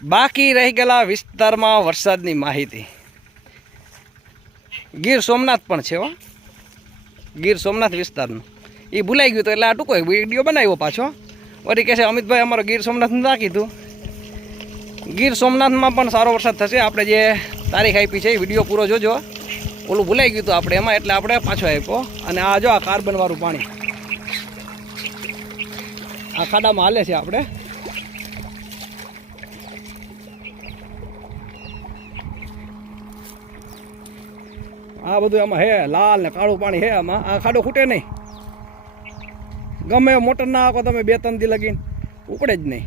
બાકી રહી ગયેલા વિસ્તારમાં વરસાદની માહિતી. ગીર સોમનાથ પણ છે હો, ગીર સોમનાથ વિસ્તારનું. એ ભૂલાઈ ગયું તો એટલે આ ટૂંકો વિડીયો બનાવ્યો પાછો. વળી કહે છે અમિતભાઈ અમારો ગીર સોમનાથનું નાખી હતું. ગીર સોમનાથમાં પણ સારો વરસાદ થશે. આપણે જે તારીખ આપી છે એ વિડીયો પૂરો જોજો. ઓલું ભૂલાઈ ગયું હતું આપણે એમાં, એટલે આપણે પાછો આપ્યો. અને આ જો આ કાર્બનવાળું પાણી આ ખાડામાં હાલે છે. આપણે આ બધું આમાં હે, લાલ ને કાળું પાણી હે આમાં. આ ખાડો ખૂટે નહીં, ગમે મોટર ના આખો તમે 2-3 દી લગીને ઉપડે જ નહીં.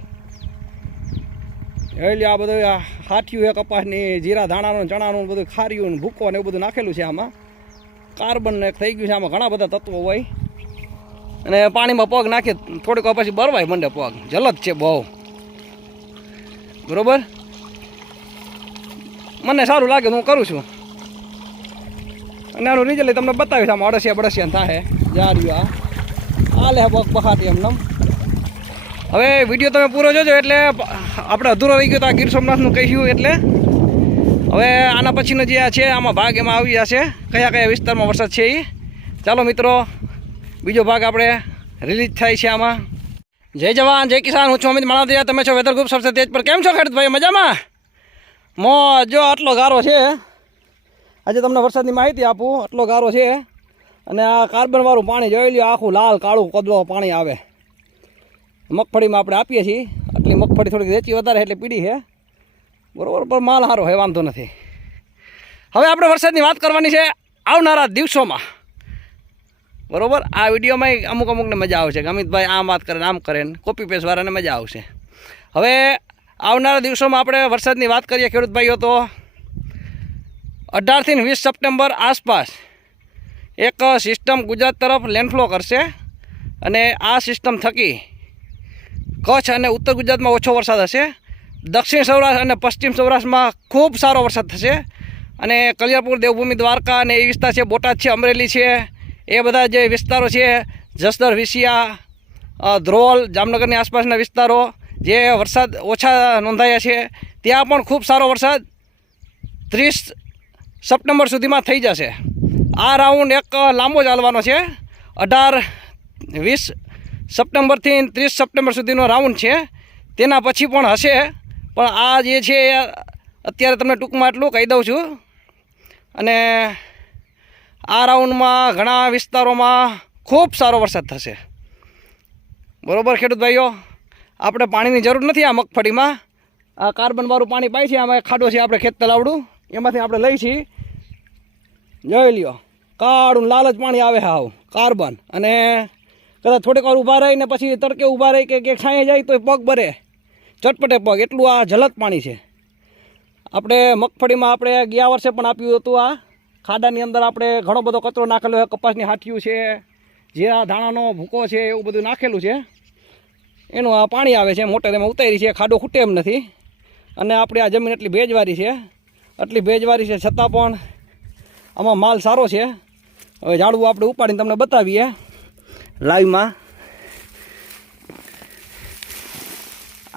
એટલે આ બધું હાથિયું હે, કપાસની, જીરા ધાણાનું, ચણાનું બધું, ખાર્યું ને ભૂકો ને એવું બધું નાખેલું છે આમાં. કાર્બન ને થઈ ગયું છે આમાં, ઘણા બધા તત્વો હોય. અને પાણીમાં પગ નાખીએ થોડીક પછી બરવાય મંડે પગ, જલદ છે બહુ. બરોબર, મને સારું લાગે હું કરું છું. અને આનું રિઝલ્ટ તમને બતાવીશ. આમાં અડસિયા થાય જા રહ્યું આ લે પગ પખાતી એમને. હવે વિડીયો તમે પૂરો જોજો એટલે આપણે અધૂરો રહી ગયો તો આ ગીર સોમનાથનું કહીશું. એટલે હવે આના પછીનો જે આ છે આમાં ભાગ એમાં આવી જશે કયા કયા વિસ્તારમાં વરસાદ છે એ. ચાલો મિત્રો, બીજો ભાગ આપણે રિલીઝ થાય છે આમાં. જય જવાન જય કિસાન, હું છું અમિત માણાવદિયા. તમે છો વેધર ગ્રુપ સબસે તેજ પર. કેમ છો ખેડૂત ભાઈ? મજામાં? જો આટલો ગારો છે આજે, તમને વરસાદની માહિતી આપું. આટલો ગારો છે અને આ કાર્બનવાળું પાણી જોઈ લ્યો, આખું લાલ કાળું કદલો પાણી આવે. મગફળીમાં આપણે આપીએ છીએ. આટલી મગફળી થોડીક વેચી વધારે એટલે પીડી છે. બરાબર, પણ માલ સારો હોય, વાંધો નથી. હવે આપણે વરસાદની વાત કરવાની છે આવનારા દિવસોમાં. બરાબર, આ વિડીયોમાં અમુકને મજા આવશે કે અમિતભાઈ આમ વાત કરે આમ કરે ને કોપી પેસ્ટ વાળાને મજા આવશે. હવે આવનારા દિવસોમાં આપણે વરસાદની વાત કરીએ ખેડૂત ભાઈઓ તો 18 થી 20 સપ્ટેમ્બર આસપાસ એક સિસ્ટમ ગુજરાત તરફ લેન્ડફ્લો કરશે. અને આ સિસ્ટમ થકી કચ્છ અને ઉત્તર ગુજરાતમાં ઓછો વરસાદ હશે. દક્ષિણ સૌરાષ્ટ્ર અને પશ્ચિમ સૌરાષ્ટ્રમાં ખૂબ સારો વરસાદ થશે. અને કલિયાપુર, દેવભૂમિ, દ્વારકા અને એ વિસ્તાર છે, બોટાદ છે, અમરેલી છે, એ બધા જે વિસ્તારો છે, જસદણ, વિસિયા, ધ્રોલ, જામનગરની આસપાસના વિસ્તારો જે વરસાદ ઓછા નોંધાયા છે, ત્યાં પણ ખૂબ સારો વરસાદ 30 સપ્ટેમ્બર સુધીમાં થઈ જશે. આ રાઉન્ડ એક લાંબો ચાલવાનો છે. 18-20 સપ્ટેમ્બરથી 30 સપ્ટેમ્બર સુધીનો રાઉન્ડ છે. તેના પછી પણ હશે, પણ આ જે છે અત્યારે તમને ટૂંકમાં એટલું કહી દઉં છું. અને આ રાઉન્ડમાં ઘણા વિસ્તારોમાં ખૂબ સારો વરસાદ થશે. બરાબર ખેડૂત ભાઈઓ, આપણે પાણીની જરૂર નથી આ મગફળીમાં. આ કાર્બનવાળું પાણી પાય છે, આમાં ખાડો છે આપણે ખેત તલાવડું, એમાંથી આપણે લઈ છીએ. જોઈ લ્યો, કાળું લાલ જ પાણી આવે હાવ કાર્બન. અને કદાચ થોડીક વાર ઊભા રહીને પછી તડકે ઊભા રહી કે છાંયે જાય તો પગ બરે, ચટપટે પગ, એટલું આ જલદ પાણી છે. આપણે મગફળીમાં આપણે ગયા વર્ષે પણ આપ્યું હતું. આ ખાડાની અંદર આપણે ઘણો બધો કચરો નાખેલો છે, કપાસની હાથિયું છે, જીરા ધાણાનો ભૂકો છે, એવું બધું નાખેલું છે. એનું આ પાણી આવે છે, મોટર એમાં ઉતારી છે, ખાડો ખૂટે એમ નથી. અને આપણી આ જમીન એટલી ભેજવાળી છે, છતાં પણ આમાં માલ સારો છે. હવે ઝાડવું આપણે ઉપાડીને તમને બતાવીએ લાઈવમાં.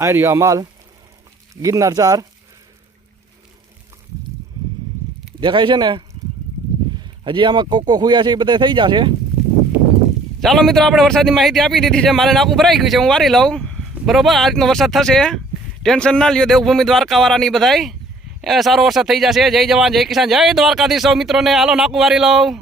આ રહ્યો આ માલ, ગિરનાર 4 દેખાય છે ને. હજી આમાં કોકો ખુયા છે એ બધા થઈ જશે. ચાલો મિત્રો, આપણે વરસાદની માહિતી આપી દીધી છે. મારે નાકું ભરાઈ ગયું છે, હું વારી લઉં. બરાબર, આ રીતનો વરસાદ થશે, ટેન્શન ના લ્યો. દેવભૂમિ, દ્વારકાવાળાની બધાય સારો વરસાદ થઈ જશે. જય જવાન જય કિસાન, જય દ્વારકાધીશ સૌ મિત્રોને. હાલો નાકું વારી લઉં.